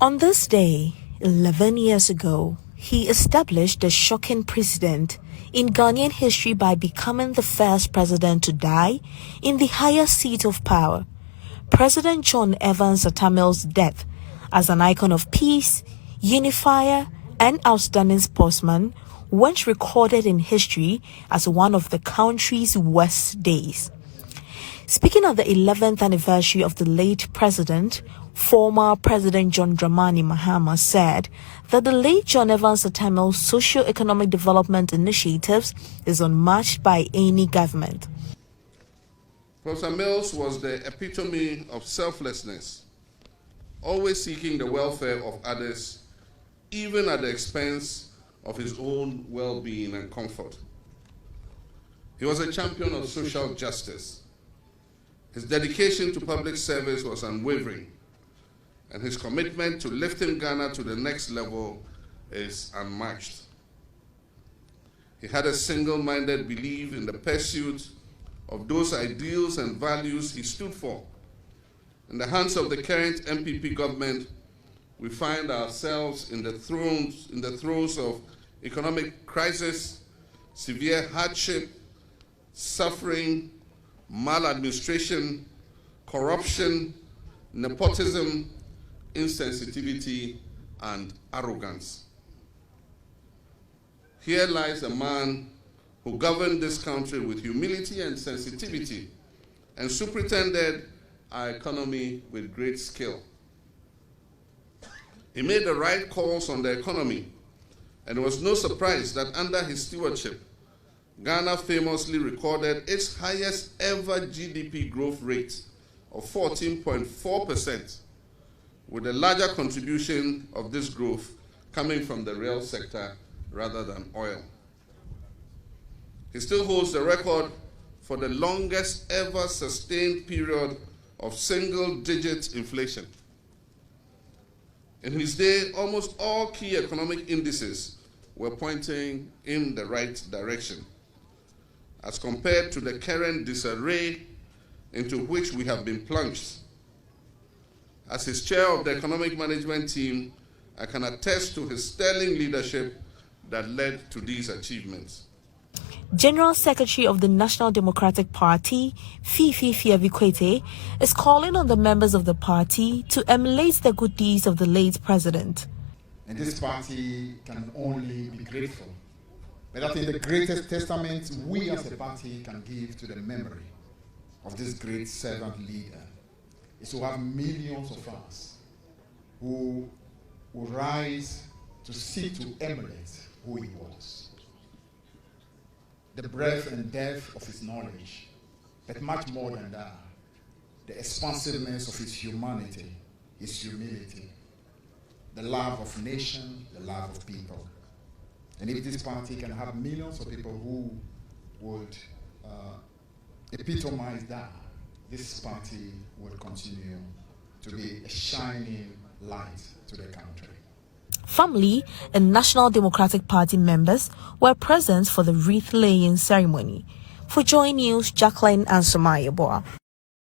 On this day, 11 years ago, he established a shocking precedent in Ghanaian history by becoming the first president to die in the highest seat of power. President John Evans Atta Mills' death as an icon of peace, unifier, and outstanding sportsman went recorded in history as one of the country's worst days. Speaking at the 11th anniversary of the late president, former President John Dramani Mahama said that the late John Evans Atta Mills' socio-economic development initiatives is unmatched by any government. Professor Mills was the epitome of selflessness, always seeking the welfare of others, even at the expense of his own well-being and comfort. He was a champion of social justice. His dedication to public service was unwavering, and his commitment to lifting Ghana to the next level is unmatched. He had a single-minded belief in the pursuit of those ideals and values he stood for. In the hands of the current MPP government, we find ourselves in the throes of economic crisis, severe hardship, suffering, maladministration, corruption, nepotism, insensitivity, and arrogance. Here lies a man who governed this country with humility and sensitivity and superintended our economy with great skill. He made the right calls on the economy, and it was no surprise that under his stewardship, Ghana famously recorded its highest ever GDP growth rate of 14.4%, with a larger contribution of this growth coming from the rail sector rather than oil. He still holds the record for the longest ever sustained period of single-digit inflation. In his day, almost all key economic indices were pointing in the right direction, as compared to the current disarray into which we have been plunged. As his chair of the economic management team, I can attest to his sterling leadership that led to these achievements. General Secretary of the National Democratic Party, Fifi Fiavikwete, is calling on the members of the party to emulate the good deeds of the late president. And this party can only be grateful. But I think the greatest testament we as a party can give to the memory of this great servant leader is to have millions of us who will rise to seek to emulate who he was. The breadth and depth of his knowledge, but much more than that, the expansiveness of his humanity, his humility, the love of nation, the love of people. And if this party can have millions of people who would epitomize that, this party will continue to be a shining light to the country. Family and National Democratic Party members were present for the wreath-laying ceremony. For Joy News, Jacqueline and Somaya Boa.